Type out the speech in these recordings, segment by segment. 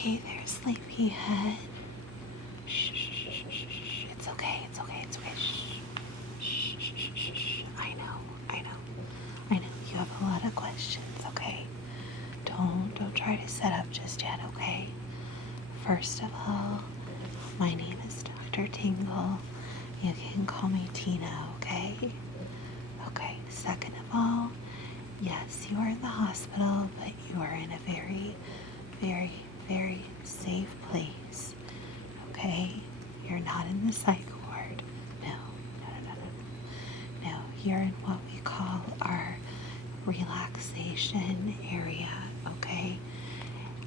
Hey there, sleepyhead. Shh, shh, shh, shh, shh. It's okay, it's okay, it's okay. Shh, shh, shh, shh, shh, shh. I know. You have a lot of questions, okay? Don't try to set up just yet, okay? First of all, my name is Dr. Tingle. You can call me Tina, okay? Okay, second of all, yes, you are in the hospital, but you are in a very, very, very safe place, okay? You're not in the psych ward. No. No, you're in what we call our relaxation area, okay?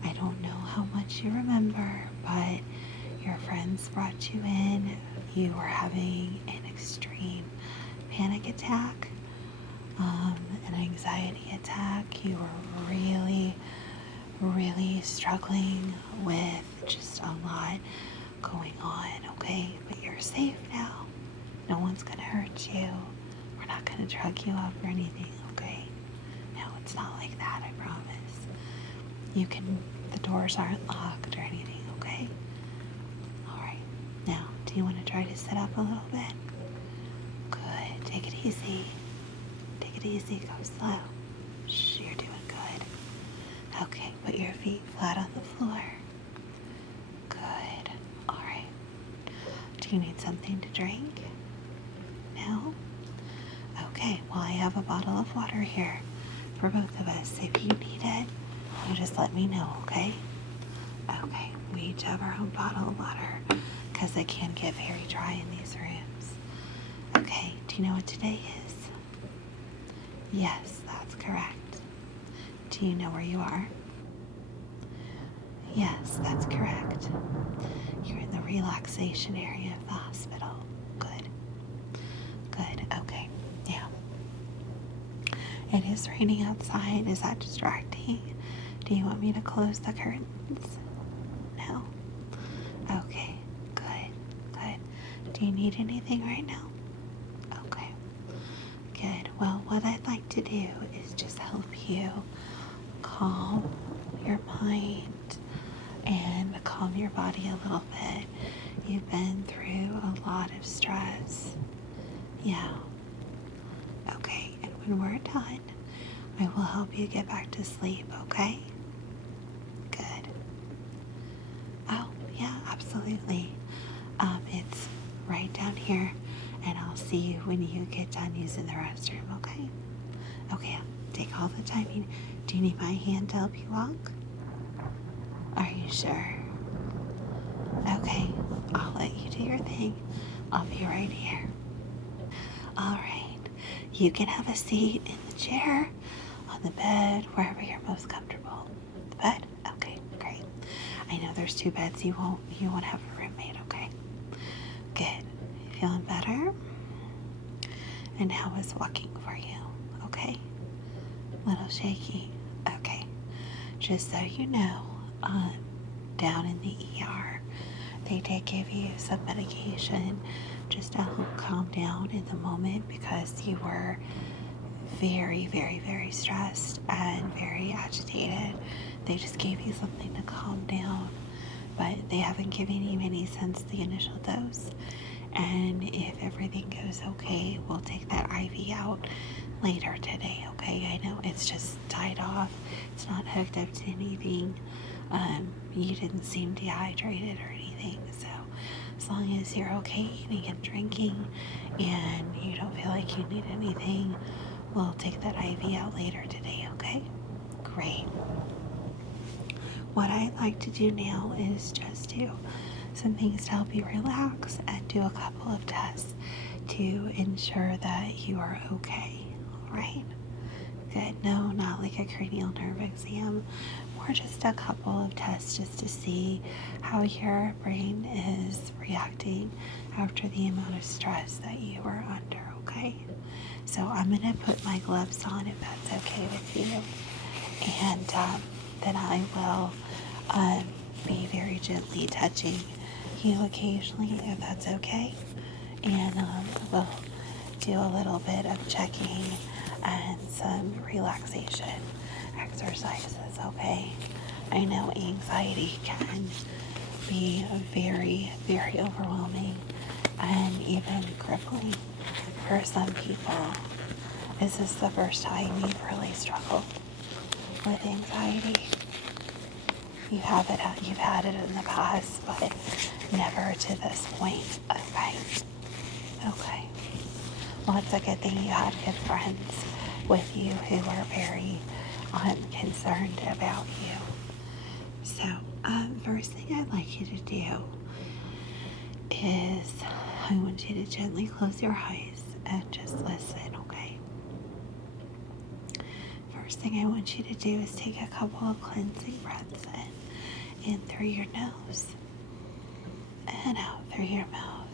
I don't know how much you remember, but your friends brought you in. You were having an extreme panic attack, an anxiety attack. You were really, really struggling with just a lot going on, okay? But you're safe now. No one's gonna hurt you. We're not gonna drug you up or anything, okay? No, it's not like that, I promise. The doors aren't locked or anything, okay? Alright, now, do you want to try to sit up a little bit? Good, take it easy. Take it easy, go slow. Shh, you're doing good. Okay, put your feet flat on the floor. Good, alright. Do you need something to drink? No? Okay, well, I have a bottle of water here for both of us. If you need it, you just let me know, okay? Okay, we each have our own bottle of water because it can get very dry in these rooms. Okay, do you know what today is? Yes, that's correct. Do you know where you are? Yes, that's correct. You're in the relaxation area of the hospital. Good. Good, okay. Now, it is raining outside. Is that distracting? Do you want me to close the curtains? No? Okay, good. Do you need anything right now? Okay, good. Well, what I'd like to do is just help you calm your mind and calm your body a little bit. You've been through a lot of stress. Yeah. Okay, and when we're done, I will help you get back to sleep, okay? Good. Oh, yeah, absolutely. It's right down here, and I'll see you when you get done using the restroom, okay? Okay, take all the time. Do you need my hand to help you walk? Are you sure? Okay, I'll let you do your thing. I'll be right here. All right, you can have a seat in the chair, on the bed, wherever you're most comfortable. The bed? Okay, great. I know there's two beds. You won't have a roommate, okay? Good. Feeling better? And how is walking for you? Okay? Little shaky? Okay. Just so you know, down in the ER, they did give you some medication just to help calm down in the moment because you were very, very, very stressed and very agitated. They just gave you something to calm down, but they haven't given you any since the initial dose. And if everything goes okay, we'll take that IV out later today, okay? I know it's just tied off. It's not hooked up to anything. You didn't seem dehydrated or anything, so as long as you're okay eating and drinking and you don't feel like you need anything, we'll take that IV out later today, okay? Great. What I'd like to do now is just do some things to help you relax and do a couple of tests to ensure that you are okay, all right? Good. No, not like a cranial nerve exam, more just a couple of tests just to see how your brain is reacting after the amount of stress that you were under, okay? So I'm going to put my gloves on if that's okay with you. And then I will be very gently touching you occasionally if that's okay. And we'll do a little bit of checking and some relaxation exercises, okay? I know anxiety can be very, very overwhelming and even crippling for some people. Is this the first time you've really struggled with anxiety? You've had it in the past, but never to this point. Okay. Okay. Well, it's a good thing you had good friends with you who are very concerned about you. So, first thing I'd like you to do is I want you to gently close your eyes and just listen, okay? First thing I want you to do is take a couple of cleansing breaths in through your nose and out through your mouth.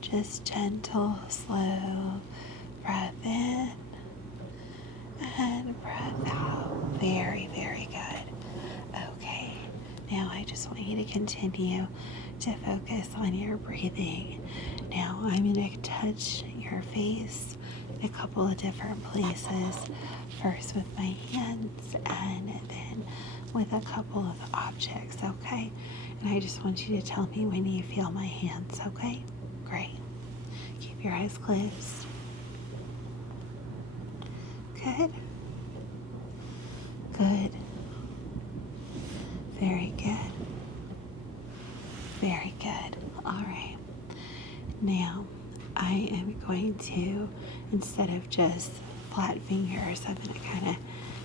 Just gentle, slow breath in and breath out. Very, very good. Okay, now I just want you to continue to focus on your breathing. Now I'm going to touch your face in a couple of different places. First with my hands and then with a couple of objects, okay? And I just want you to tell me when you feel my hands, okay? Great. Keep your eyes closed. Good. Good. Very good. Very good. All right. Now, I am going to, instead of just flat fingers, I'm going to kind of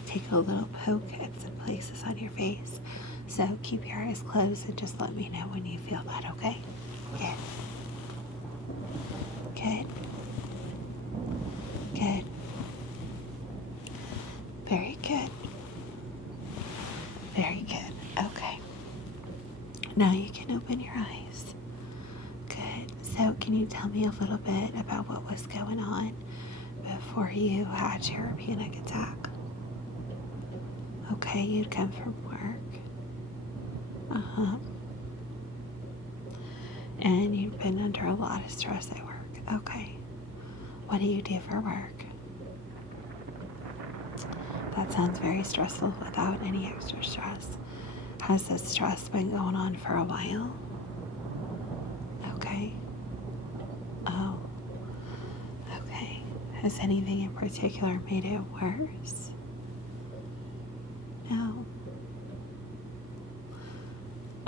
take a little poke at some places on your face. So keep your eyes closed and just let me know when you feel that, okay? Good. Good. Good. Very good. Very good. Okay. Now you can open your eyes. Good. So can you tell me a little bit about what was going on before you had your panic attack? Okay, you'd come from work. And you've been under a lot of stress at work. Okay. What do you do for work? That sounds very stressful without any extra stress. Has this stress been going on for a while? Okay. Oh. Okay. Has anything in particular made it worse? No.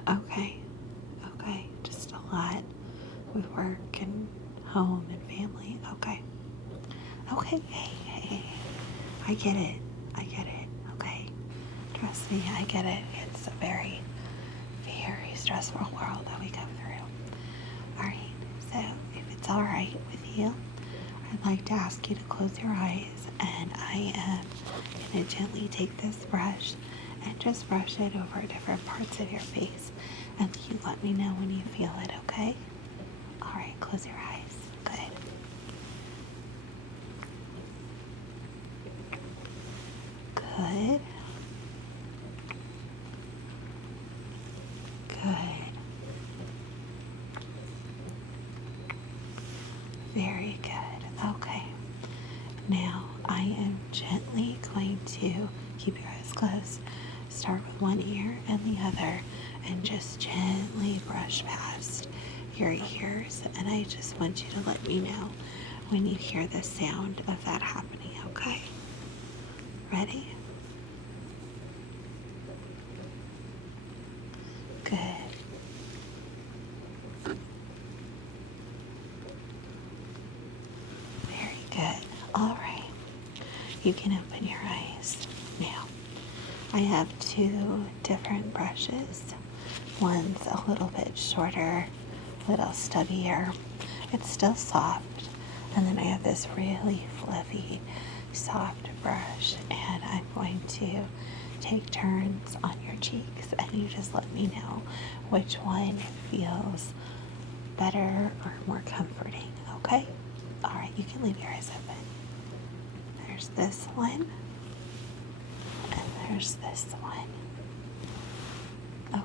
Okay. Okay. Just a lot with work and home and family. Okay. Okay. Hey. I get it. Okay. Trust me, I get it. It's a very, very stressful world that we go through. Alright, so if it's alright with you, I'd like to ask you to close your eyes, and I am going to gently take this brush and just brush it over different parts of your face, and you let me know when you feel it, okay? Alright, close your eyes. Good. Good. Good. Very good. Okay. Now I am gently going to keep your eyes closed. Start with one ear and the other and just gently brush past your ears. And I just want you to let me know when you hear the sound of that happening, okay? Ready? Good. Very good. All right. You can open your eyes now. I have two different brushes. One's a little bit shorter, a little stubbier. It's still soft. And then I have this really fluffy, soft brush. And I'm going to take turns on your cheeks, and you just let me know which one feels better or more comforting, okay? All right, you can leave your eyes open. There's this one, and there's this one.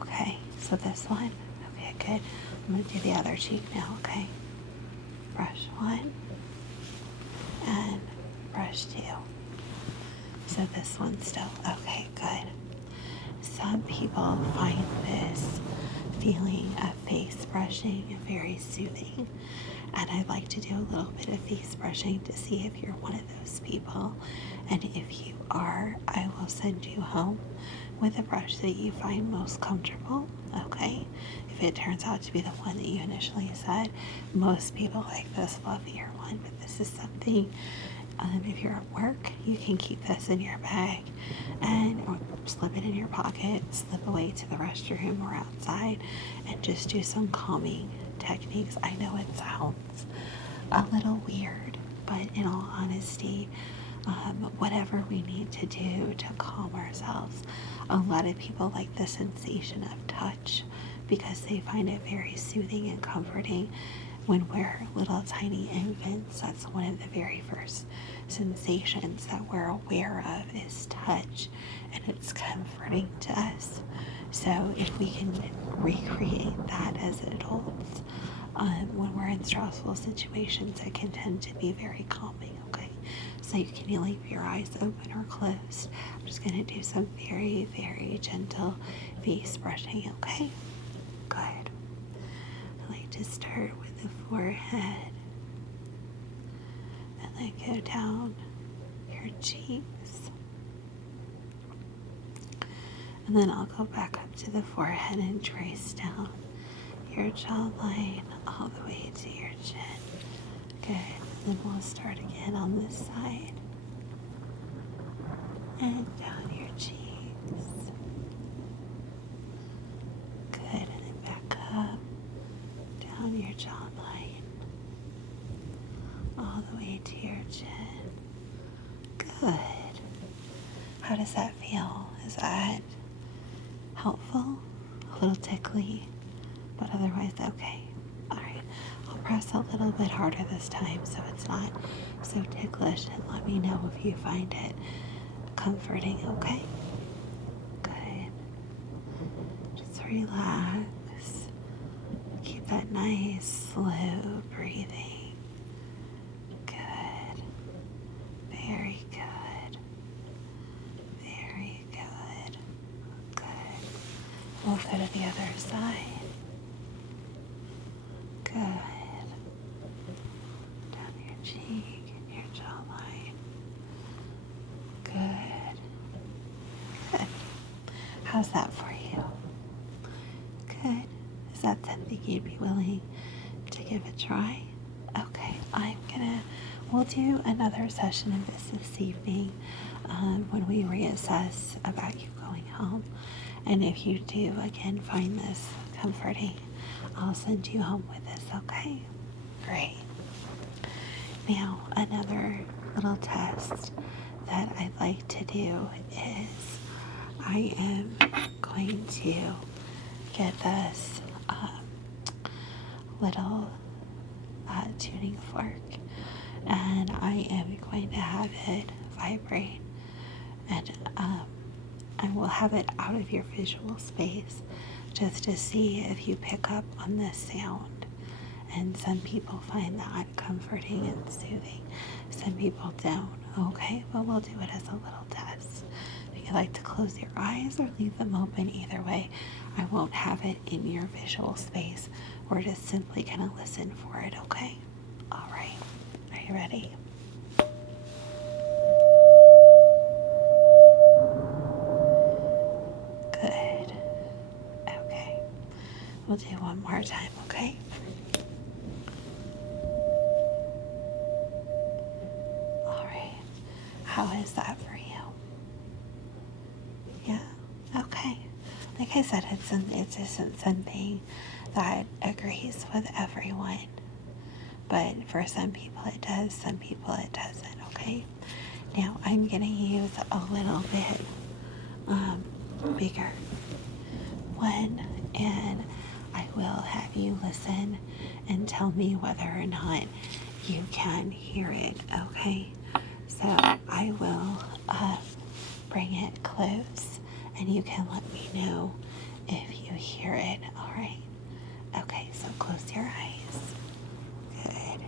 Okay, so this one, okay, good. I'm gonna do the other cheek now, okay? Brush one, and brush two. So this one still, okay, good. some people find this feeling of face brushing very soothing. And I'd like to do a little bit of face brushing to see if you're one of those people. And if you are, I will send you home with a brush that you find most comfortable, okay? If it turns out to be the one that you initially said, most people like this fluffier one, but this is something, if you're at work, you can keep this in your bag or slip it in your pocket, slip away to the restroom or outside, and just do some calming techniques. I know it sounds a little weird, but in all honesty, whatever we need to do to calm ourselves. A lot of people like the sensation of touch because they find it very soothing and comforting. When we're little tiny infants, that's one of the very first sensations that we're aware of is touch, and it's comforting to us. So if we can recreate that as adults, when we're in stressful situations, it can tend to be very calming, okay? So you can leave your eyes open or closed. I'm just going to do some very, very gentle face brushing, okay? Good. I like to start with the forehead and then go down your cheeks. And then I'll go back up to the forehead and trace down your jawline all the way to your chin. Good. Then we'll start again on this side. And down your cheeks. Good. And then back up. Down your jawline. All the way to your chin. Good. How does that feel? Is that helpful? A little tickly? But otherwise okay. Alright, I'll press a little bit harder this time so it's not so ticklish, and let me know if you find it comforting, okay? Good. Just relax. Keep that nice, slow breathing. Good. Very good. Very good. Good. We'll go to the other side. Good. Down your cheek and your jawline. Good. Good. How's that for you? Good. Is that something you'd be willing to give a try? Okay. We'll do another session of this evening when we reassess about you going home. And if you do, again, find this comforting, I'll send you home with this, okay? Great. Now, another little test that I'd like to do is I am going to get this little tuning fork, and I am going to have it vibrate, and I will have it out of your visual space just to see if you pick up on this sound. And some people find that comforting and soothing. Some people don't, okay? But we'll do it as a little test. If you like to close your eyes or leave them open, either way, I won't have it in your visual space. We're just simply gonna listen for it, okay? All right, are you ready? Good. Okay. We'll do one more time, okay? All right. How is that for you? Yeah? Okay. Like I said, it isn't something that agrees with everyone. But for some people it does, some people it doesn't, okay? Now I'm going to use a little bit bigger one, and I will have you listen and tell me whether or not you can hear it, okay? So I will bring it close, and you can let me know if you hear it, all right? Okay, so close your eyes. Good.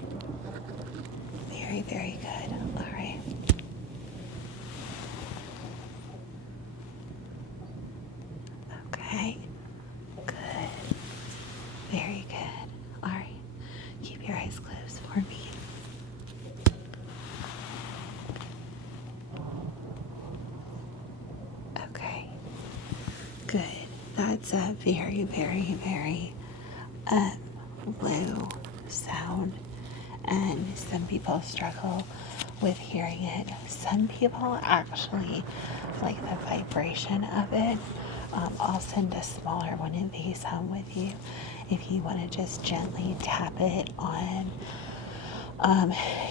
Very, very good. All right. Good. That's a very, very, very low sound, and some people struggle with hearing it. Some people actually like the vibration of it. I'll send a smaller one of these home with you if you want to just gently tap it on.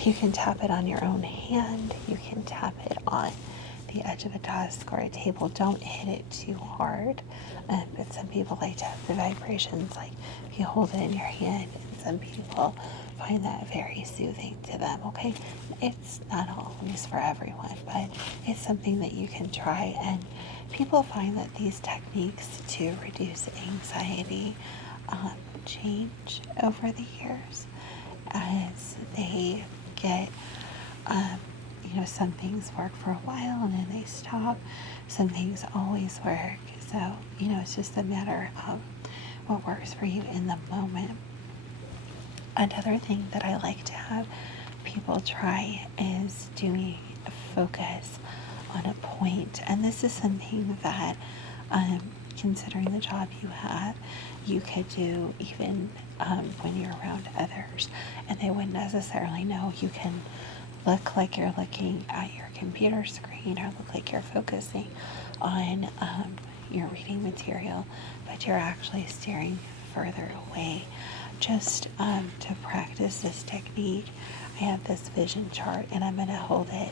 You can tap it on your own hand. You can tap it on the edge of a desk or a table. Don't hit it too hard. But some people like to have the vibrations, like if you hold it in your hand, and some people find that very soothing to them. Okay, it's not always for everyone, but it's something that you can try. And people find that these techniques to reduce anxiety change over the years as they get, some things work for a while and then they stop. Some things always work. So, it's just a matter of what works for you in the moment. Another thing that I like to have people try is doing a focus on a point. And this is something that, considering the job you have, you could do even when you're around others and they wouldn't necessarily know. You can look like you're looking at your computer screen or look like you're focusing on your reading material, but you're actually staring further away. Just to practice this technique, I have this vision chart and I'm going to hold it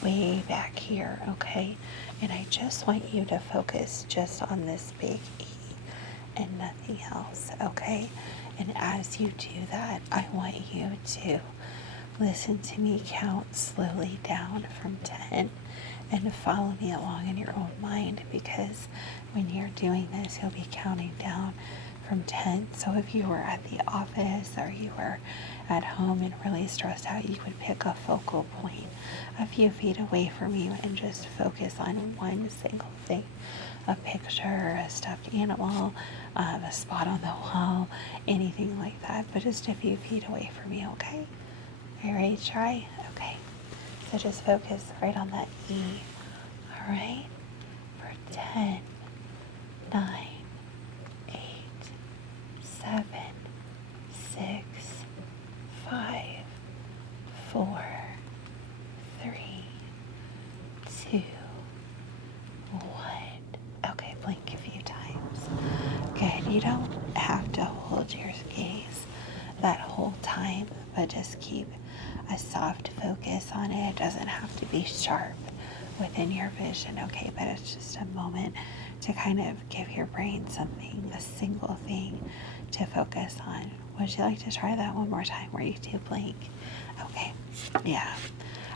way back here, okay? And I just want you to focus just on this big E and nothing else, okay? And as you do that, I want you to listen to me count slowly down from 10 and follow me along in your own mind, because when you're doing this, you'll be counting down from 10. So if you were at the office or you were at home and really stressed out, you would pick a focal point a few feet away from you and just focus on one single thing. A picture, a stuffed animal, a spot on the wall, anything like that, but just a few feet away from you, okay? Are you ready to try? Okay. So just focus right on that E. All right? For 10, 9, 8, 7, 6, 5, 4, 3, 2, 1. Okay, blink a few times. Good. You don't have to hold your gaze that whole time, but just keep a soft focus on it. It doesn't have to be sharp within your vision, okay? But it's just a moment to kind of give your brain something, a single thing to focus on. Would you like to try that one more time where you do blink? Okay, yeah.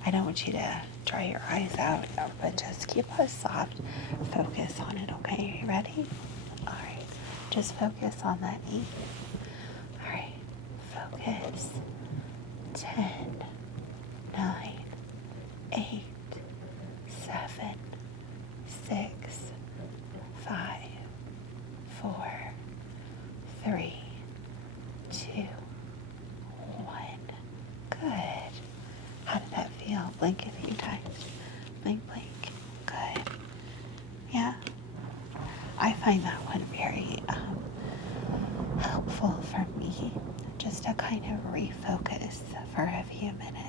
I don't want you to dry your eyes out, but just keep a soft focus on it, okay? Are you ready? All right, just focus on that E. All right, focus. 10, 9, 8, 7, 6, 5, 4, 3, 2, 1. Good. How did that feel? Blink a few times. Blink, blink. Good. Yeah. I find that one very helpful for me, just to kind of refocus for a few minutes.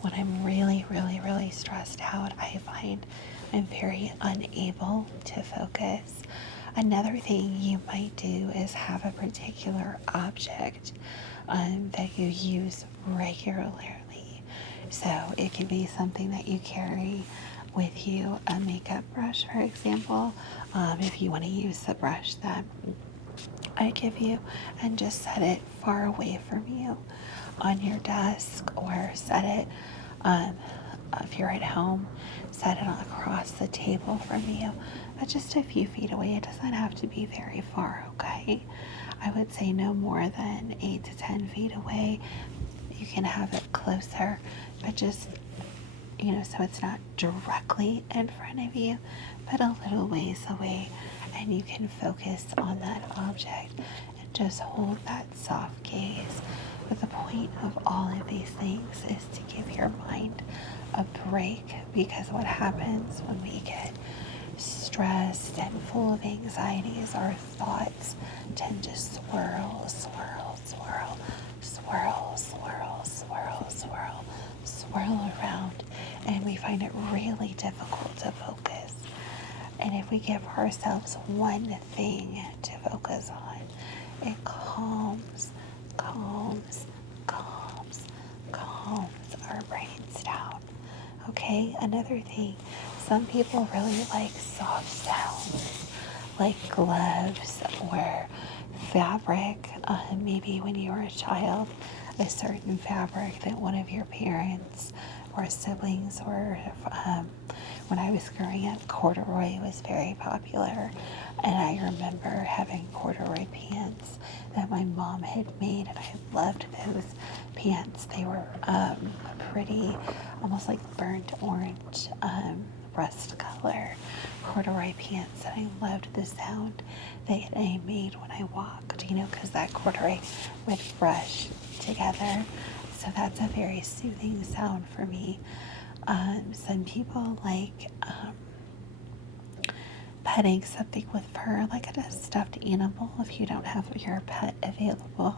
When I'm really, really, really stressed out, I find I'm very unable to focus. Another thing you might do is have a particular object that you use regularly. So it can be something that you carry with you, a makeup brush, for example, if you want to use the brush that I give you, and just set it far away from you on your desk, or set it, if you're at home, set it across the table from you, but just a few feet away. It doesn't have to be very far, okay? I would say no more than 8 to 10 feet away. You can have it closer, but just, so it's not directly in front of you, but a little ways away, and you can focus on that object and just hold that soft gaze. But the point of all of these things is to give your mind a break, because what happens when we get stressed and full of anxieties, our thoughts tend to swirl, swirl, swirl, swirl, swirl, swirl, swirl, swirl around, and we find it really difficult to focus. And if we give ourselves one thing to focus on, it calms, calms, calms, calms our brains down. Okay, another thing, some people really like soft sounds, like gloves or fabric. Maybe when you were a child, a certain fabric that one of your parents or siblings or when I was growing up, corduroy was very popular. And I remember having corduroy pants that my mom had made, and I loved those pants. They were pretty, almost like burnt orange, rust color corduroy pants, and I loved the sound that they made when I walked, because that corduroy would brush together. So that's a very soothing sound for me. Some people like petting something with fur, like a stuffed animal. If you don't have your pet available,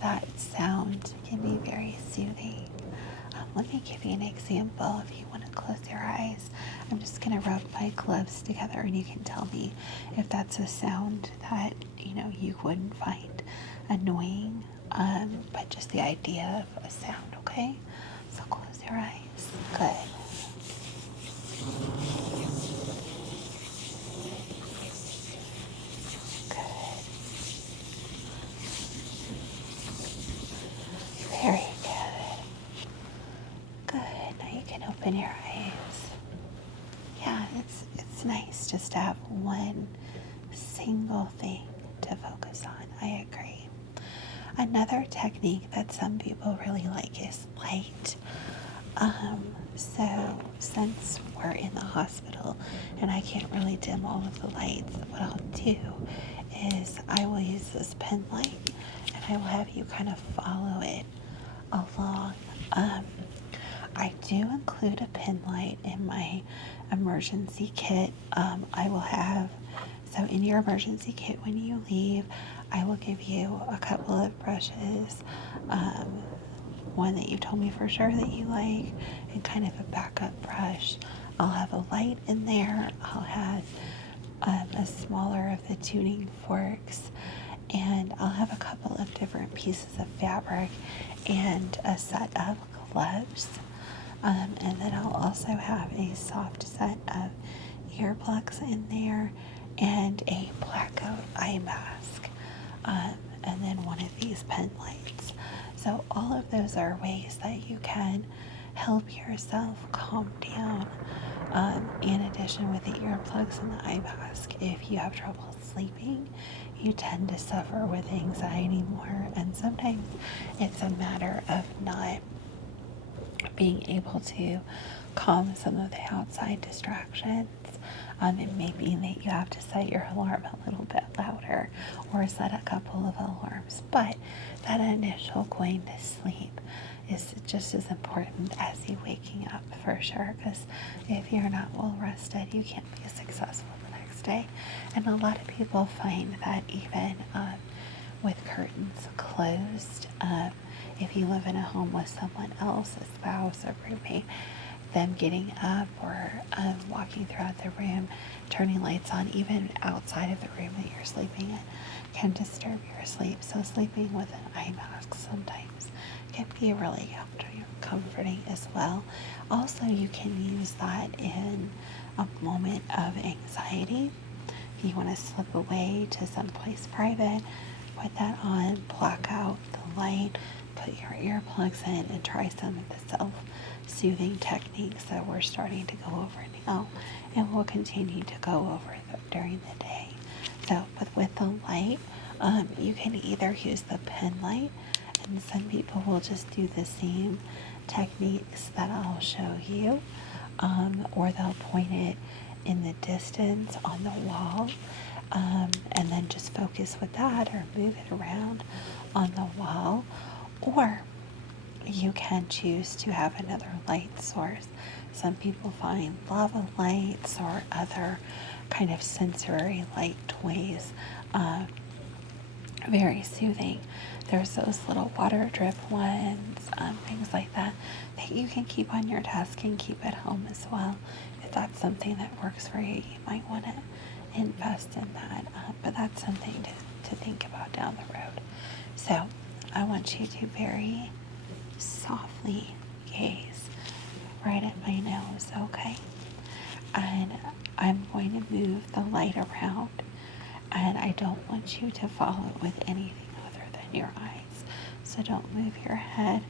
that sound can be very soothing. Let me give you an example. If you want to close your eyes, I'm just going to rub my gloves together, and you can tell me if that's a sound that you wouldn't find annoying, but just the idea of a sound. Okay, so close your eyes. Good. Very good. Good. Now you can open your eyes. Yeah, it's nice just to have one single thing to focus on. I agree. Another technique that some people really like is light. So since we're in the hospital and I can't really dim all of the lights, what I'll do is I will use this pen light, and I will have you kind of follow it along. I do include a pen light in my emergency kit. I will have, so in your emergency kit when you leave, I will give you a couple of brushes, one that you told me for sure that you like, and kind of a backup brush. I'll have a light in there. I'll have a smaller of the tuning forks, and I'll have a couple of different pieces of fabric and a set of gloves. And then I'll also have a soft set of earplugs in there and a blackout eye mask. And then one of these pen lights. So all of those are ways that you can help yourself calm down. In addition, with the earplugs and the eye mask, if you have trouble sleeping, you tend to suffer with anxiety more, and sometimes it's a matter of not being able to calm some of the outside distractions. It may be that you have to set your alarm a little bit louder or set a couple of alarms, but that initial going to sleep is just as important as you waking up, for sure, because if you're not well rested, you can't be successful the next day. And a lot of people find that even with curtains closed, if you live in a home with someone else, a spouse or roommate, them getting up or walking throughout the room, turning lights on, even outside of the room that you're sleeping in, can disturb your sleep. So sleeping with an eye mask sometimes can be really comforting as well. Also, you can use that in a moment of anxiety. If you want to slip away to someplace private, put that on, block out the light, put your earplugs in, and try some of the self-soothing techniques that we're starting to go over now, and we'll continue to go over during the day. So with the light, you can either use the pen light, and some people will just do the same techniques that I'll show you, or they'll point it in the distance on the wall, and then just focus with that or move it around on the wall. Or you can choose to have another light source. Some people find lava lights or other kind of sensory light toys very soothing. There's those little water drip ones, things like that you can keep on your desk and keep at home as well. If that's something that works for you, you might want to invest in that. But that's something to think about down the road. So I want you to very softly gaze right at my nose, okay? And I'm going to move the light around, and I don't want you to follow it with anything other than your eyes. So don't move your head,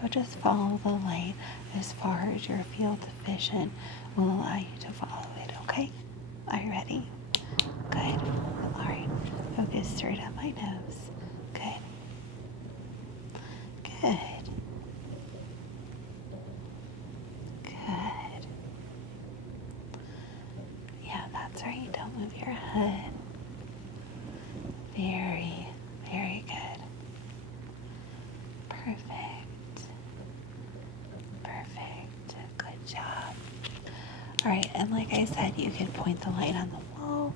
but just follow the light as far as your field of vision will allow you to follow it, okay? Are you ready? Good. All right. Focus straight on my nose. Good. Good. Good. Yeah, that's right. Don't move your head. Very, very good. Perfect. Perfect. Good job. All right, and like I said, you could point the light on the wall,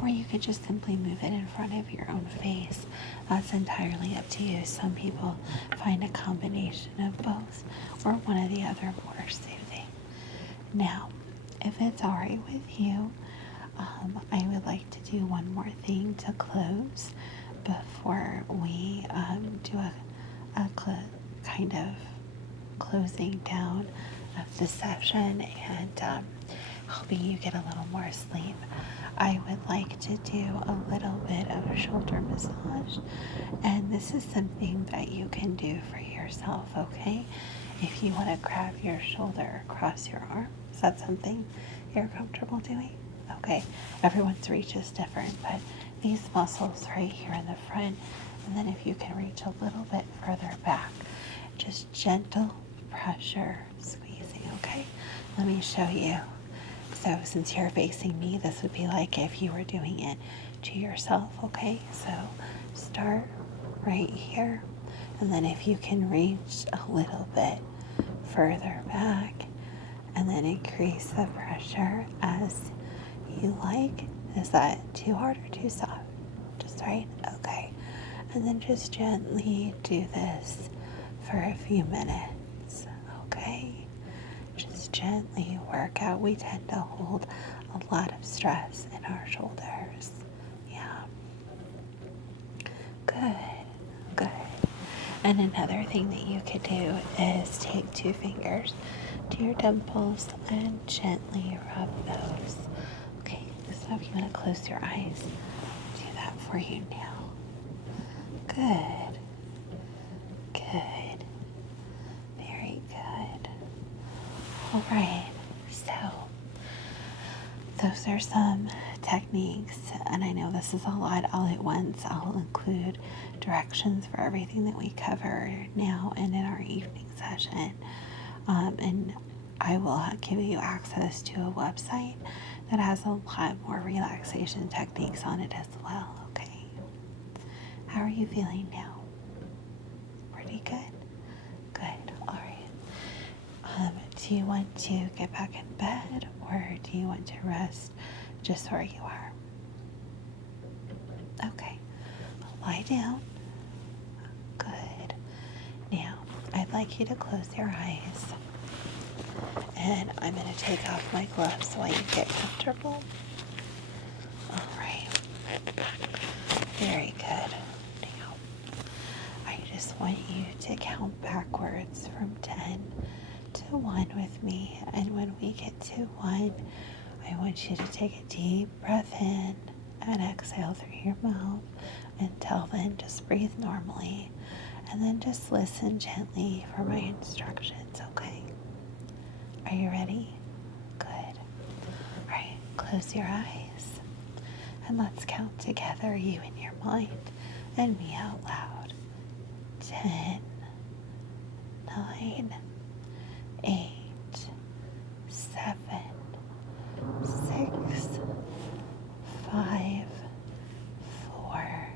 or you could just simply move it in front of your own face. That's entirely up to you. Some people find a combination of both, or one or the other more soothing. Now, if it's all right with you, I would like to do one more thing to close before we do a kind of closing down of the session and helping you get a little more sleep. I would like to do a little bit of a shoulder massage, and this is something that you can do for yourself, okay? If you want to grab your shoulder across your arm, is that something you're comfortable doing? Okay, everyone's reach is different, but these muscles right here in the front, and then if you can reach a little bit further back, just gentle pressure squeezing, okay? Let me show you. So since you're facing me, this would be like if you were doing it to yourself, okay? So start right here, and then if you can reach a little bit further back, and then increase the pressure as you like. Is that too hard or too soft? Just right? Okay. And then just gently do this for a few minutes, okay? Just gently work out. We tend to hold a lot of stress in our shoulders. Yeah. Good, good. And another thing that you could do is take 2 fingers to your temples and gently rub those. Okay, so if you want to close your eyes, I'll do that for you now. Good. Good. Very good. All right, so those are some techniques, and I know this is a lot all at once. I'll include directions for everything that we cover now and in our evening session. And I will give you access to a website that has a lot more relaxation techniques on it as well, okay? How are you feeling now? Pretty good? Good, all right. Do you want to get back in bed, or do you want to rest just where you are? Okay, lie down. Good. Now, I'd like you to close your eyes, and I'm going to take off my gloves while you get comfortable. All right. Very good. Now, I just want you to count backwards from 10 to 1 with me, and when we get to 1, I want you to take a deep breath in and exhale through your mouth. Until then, just breathe normally, and then just listen gently for my instructions, okay? Are you ready? Good. All right, close your eyes, and let's count together, you in your mind and me out loud. 10, 9, 8, 7, 6, 5, 4,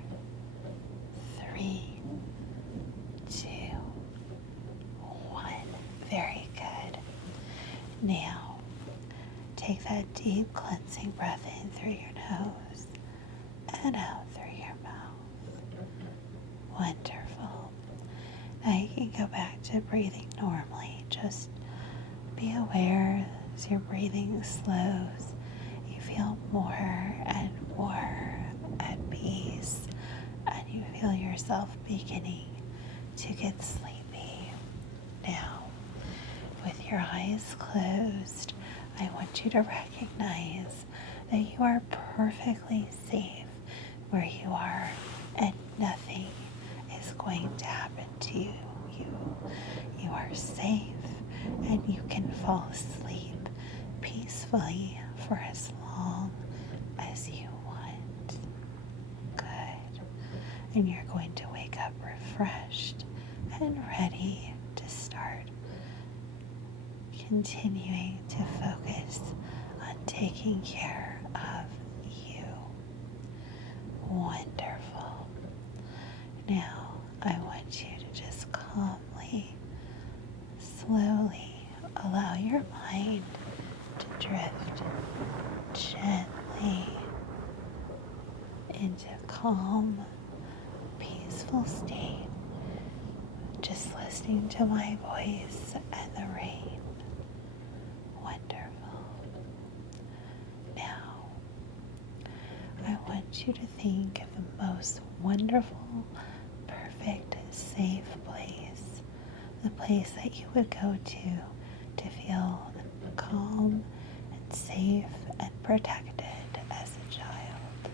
3, 2, that deep cleansing breath in through your nose and out through your mouth. Wonderful. Now you can go back to breathing normally. Just be aware as your breathing slows, you feel more and more at peace, and you feel yourself beginning to get sleepy. Now, with your eyes closed, I want you to recognize that you are perfectly safe where you are, and nothing is going to happen to you. You are safe, and you can fall asleep peacefully for as long as you want. Good. And you're going to wake up refreshed and ready to start continuing to focus on taking care of you. Wonderful. Now, I want you to just calmly, slowly allow your mind to drift gently into calm, peaceful state, just listening to my voice and the rain. Wonderful. Now, I want you to think of the most wonderful, perfect, safe place, the place that you would go to feel calm and safe and protected as a child.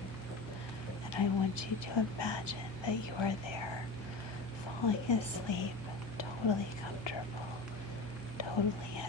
And I want you to imagine that you are there, falling asleep, totally comfortable, totally